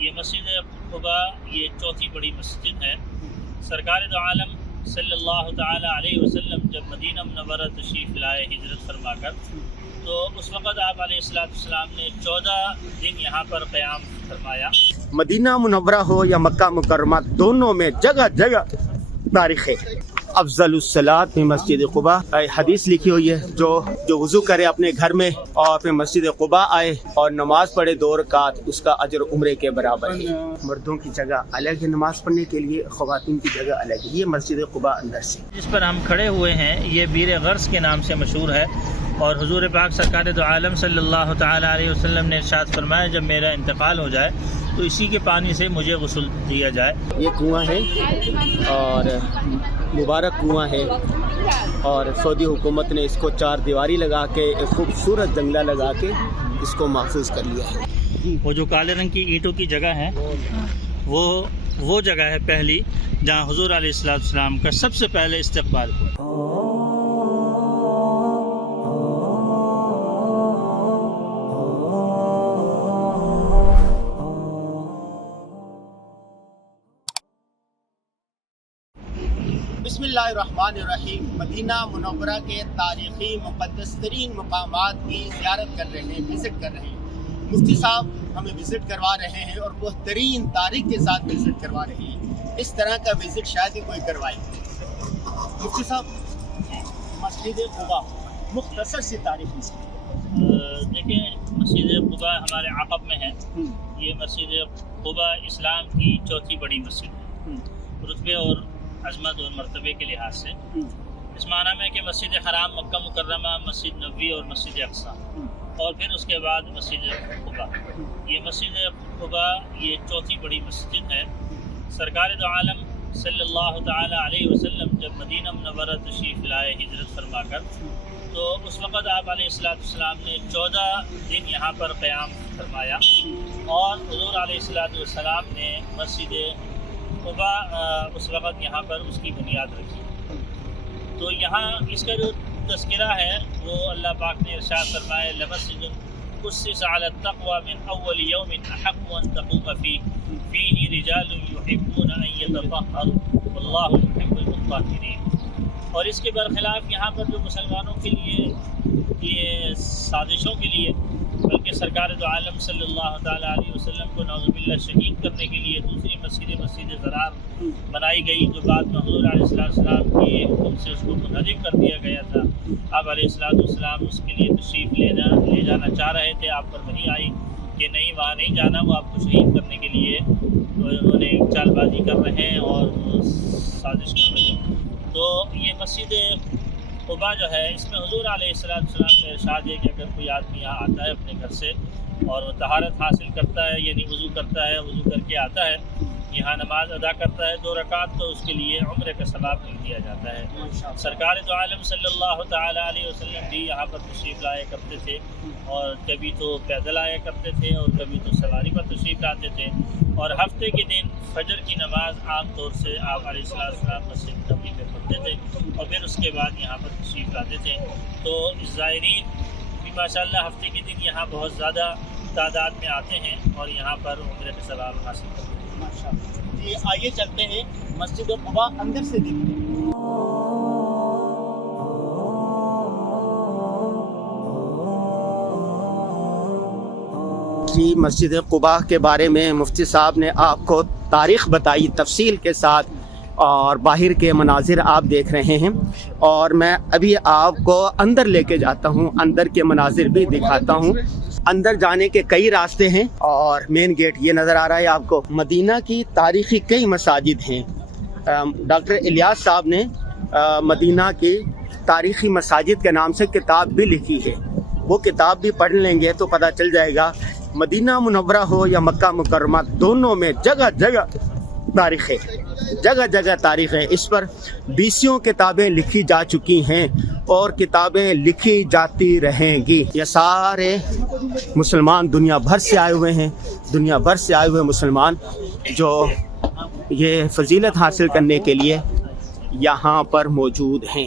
یہ مسجد قبا یہ چوتھی بڑی مسجد ہے۔ سرکار دو عالم صلی اللہ تعالی علیہ وسلم جب مدینہ منورہ تشریف لائے ہجرت فرما کر، تو اس وقت آپ علیہ السلام نے 14 دن یہاں پر قیام فرمایا۔ مدینہ منورہ ہو یا مکہ مکرمہ، دونوں میں جگہ جگہ تاریخ ہے۔ افضل الصلاۃ میں مسجد قبا حدیث لکھی ہوئی ہے، جو وضو کرے اپنے گھر میں اور پھر مسجد قبا آئے اور نماز پڑھے 2 رکعت، اس کا اجر عمرے کے برابر ہے۔ مردوں کی جگہ الگ ہے نماز پڑھنے کے لیے، خواتین کی جگہ الگ ہے۔ یہ مسجد قبا اندر سے جس پر ہم کھڑے ہوئے ہیں یہ بیر غرس کے نام سے مشہور ہے، اور حضور پاک سرکار دو عالم صلی اللہ تعالی علیہ وسلم نے ارشاد فرمایا جب میرا انتقال ہو جائے تو اسی کے پانی سے مجھے غسل دیا جائے۔ یہ کنواں ہے اور مبارک کنواں ہے، اور سعودی حکومت نے اس کو 4 دیواری لگا کے ایک خوبصورت جنگلہ لگا کے اس کو محفوظ کر لیا ہے۔ وہ جو کالے رنگ کی اینٹوں کی جگہ ہے وہ جگہ ہے پہلی جہاں حضور علیہ السلام کا سب سے پہلے استقبال ہوا۔ بسم اللہ الرحمن الرحیم۔ مدینہ منورہ کے تاریخی مقدس ترین مقامات کی زیارت کر رہے ہیں، وزٹ کر رہے ہیں۔ مفتی صاحب ہمیں وزٹ کروا رہے ہیں اور بہترین تاریخ کے ساتھ وزٹ کروا رہے ہیں۔ اس طرح کا وزٹ شاید ہی کوئی کروائے۔ مفتی صاحب، مسجد قبا مختصر سی تاریخ دیکھیں، مسجد قبا ہمارے عقب میں ہے۔ یہ مسجد قبا اسلام کی چوتھی بڑی مسجد ہے، رتبے اور عظمت اور مرتبے کے لحاظ سے۔ اس معنی میں کہ مسجد حرام مکہ مکرمہ، مسجد نبوی اور مسجد اقصی، اور پھر اس کے بعد مسجد قبا۔ یہ مسجد قبا یہ چوتھی بڑی مسجد ہے۔ سرکار دو عالم صلی اللہ تعالی علیہ وسلم جب مدینہ منورہ تشریف لائے ہجرت فرما کر، تو اس وقت آپ علیہ السلام نے 14 دن یہاں پر قیام فرمایا، اور حضور علیہ السلام نے مسجد قبا اس وقت یہاں پر اس کی بنیاد رکھی۔ تو یہاں اس کا جو تذکرہ ہے وہ اللہ پاک نے ارشاد فرمایا لمسجد اسس علی التقوی من اول یوم احق ان تقوم فیہ رجال یحبون ان یتطہروا واللہ یحب المطہرین۔ اور اس کے برخلاف یہاں پر جو مسلمانوں کے لیے یہ سازشوں کے لیے، بلکہ سرکار دو عالم صلی اللہ تعالی علیہ وسلم کو نعوذ باللہ شہید کرنے کے لیے دوسری مسجد ضرار بنائی گئی، جو بعد میں حضور علیہ السلام کے حکم سے اس کو منہدم کر دیا گیا تھا۔ آپ علیہ السلام اس کے لیے تشریف لے جانا چاہ رہے تھے، آپ پر وحی آئی کہ نہیں، وہاں نہیں جانا، وہ آپ کو شہید کرنے کے لیے انہوں نے چال بازی کر رہے ہیں اور سازش کر رہے ہیں۔ تو یہ مسجد قبا جو ہے، اس میں حضور علیہ السلام کا ارشاد ہے کہ اگر کوئی آدمی یہاں آتا ہے اپنے گھر سے اور وہ طہارت حاصل کرتا ہے، یعنی وضو کرتا ہے، وضو کر کے آتا ہے، یہاں نماز ادا کرتا ہے 2 رکعت، تو اس کے لیے عمرے کا ثواب لکھ دیا جاتا ہے۔ سرکار دو عالم صلی اللہ تعالی علیہ وسلم بھی یہاں پر تشریف لایا کرتے تھے، اور کبھی تو پیدل آیا کرتے تھے اور کبھی تو سواری پر تشریف لاتے تھے، اور ہفتے کے دن فجر کی نماز عام طور سے آپ علیہ السلام مسجد نبوی میں پڑھتے تھے، اور پھر اس کے بعد یہاں پر تشریف لاتے تھے۔ تو زائرین بھی ماشاءاللہ ہفتے کے دن یہاں بہت زیادہ تعداد میں آتے ہیں اور یہاں پر عمرے کا ثواب حاصل کرتے ہیں۔ ماشاءاللہ۔ جی آئیے چلتے ہیں مسجد قبا اندر سے دیکھتے ہیں۔ جی، مسجد قبا کے بارے میں مفتی صاحب نے آپ کو تاریخ بتائی تفصیل کے ساتھ، اور باہر کے مناظر آپ دیکھ رہے ہیں، اور میں ابھی آپ کو اندر لے کے جاتا ہوں، اندر کے مناظر بھی دکھاتا ہوں۔ اندر جانے کے کئی راستے ہیں، اور مین گیٹ یہ نظر آ رہا ہے آپ کو۔ مدینہ کی تاریخی کئی مساجد ہیں۔ ڈاکٹر الیاس صاحب نے مدینہ کی تاریخی مساجد کے نام سے کتاب بھی لکھی ہے، وہ کتاب بھی پڑھ لیں گے تو پتہ چل جائے گا مدینہ منورہ ہو یا مکہ مکرمہ، دونوں میں جگہ جگہ تاریخ ہے، جگہ جگہ تاریخ ہے۔ اس پر 20 کتابیں لکھی جا چکی ہیں اور کتابیں لکھی جاتی رہیں گی۔ یہ سارے مسلمان دنیا بھر سے آئے ہوئے ہیں، دنیا بھر سے آئے ہوئے مسلمان جو یہ فضیلت حاصل کرنے کے لیے یہاں پر موجود ہیں۔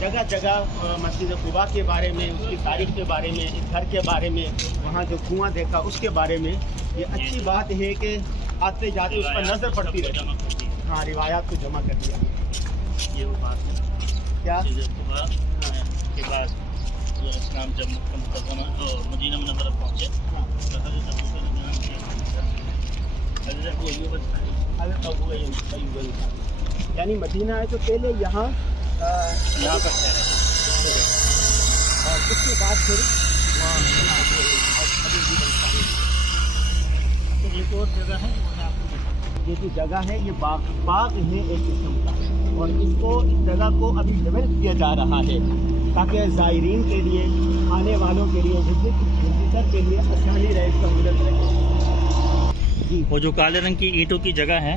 جگہ جگہ مسجد قباء کے بارے میں، اس کی تاریخ کے بارے میں، اس گھر کے بارے میں، وہاں جو کنواں دیکھا اس کے بارے میں. یہ اچھی بات ہے کہ آتے جاتے اس پر نظر پڑتی رہتی ہے. ہاں، روایات کو جمع کر دیا. یہ وہ بات ہے کیا مسجد قباء کے بعد جو اسلام جب مکہ مکرمہ اور مدینہ منورہ پہنچے تو حضرت ابو بکر رضی اللہ عنہ یعنی مدینہ ہے تو پہلے یہاں پر ٹھہرے اور اس کے بعد پھر ایک اور جگہ ہے وہ میں آپ کو بتاؤں. یہ جو جگہ ہے یہ باغ ہے ایک قسم کا، اور اس جگہ کو ابھی ڈیولپ کیا جا رہا ہے تاکہ زائرین کے لیے، آنے والوں کے لیے، وزٹر کے لیے آسانی رہے، سہولت رہے. جی، وہ جو کالے رنگ کی اینٹوں کی جگہ ہے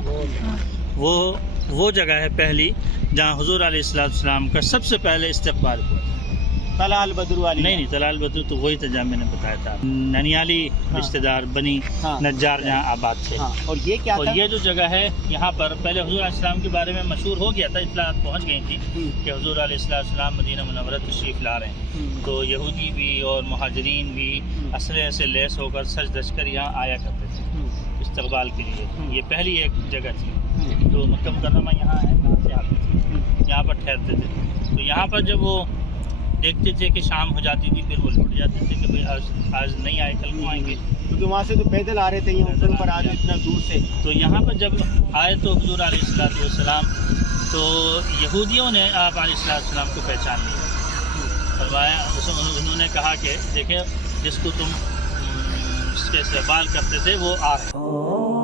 وہ جگہ ہے پہلی جہاں حضور علیہ السلام کا سب سے پہلے استقبال ہوا. طلال بدر والی نہیں طلال بدر تو وہی تھا جہاں میں نے بتایا تھا، ننیالی رشتہ دار بنی نجار جہاں آباد تھے. اور یہ کیا اور تھا؟ یہ جو جگہ ہے یہاں پر پہلے حضور علیہ السلام کے بارے میں مشہور ہو گیا تھا، اطلاعات پہنچ گئی تھی کہ حضور علیہ السلام مدینہ منورہ تشریف لا رہے ہیں. تو یہودی بھی اور مہاجرین بھی اسلحے سے لیس ہو کر سج دج کر یہاں آیا کرتے تھے استقبال کے لیے. یہ پہلی ایک جگہ تھی. تو مکہ مکرمہ یہاں ہے، کہاں سے آتے تھے، یہاں پر ٹھہرتے تھے. تو یہاں پر جب وہ دیکھتے تھے کہ شام ہو جاتی تھی پھر وہ لوٹ جاتے تھے کہ بھائی آج نہیں آئے کل کو آئیں گے، کیونکہ وہاں سے تو پیدل آ رہے تھے، یہاں پر آ رہے اتنا دور سے. تو یہاں پر جب آئے تو حضور علیہ السلام تو یہودیوں نے آپ علیہ السلام کو پہچان لیا. فرمایا انہوں نے کہا کہ دیکھیں جس کو تم اس کے استقبال کرتے تھے وہ آ رہے ہیں.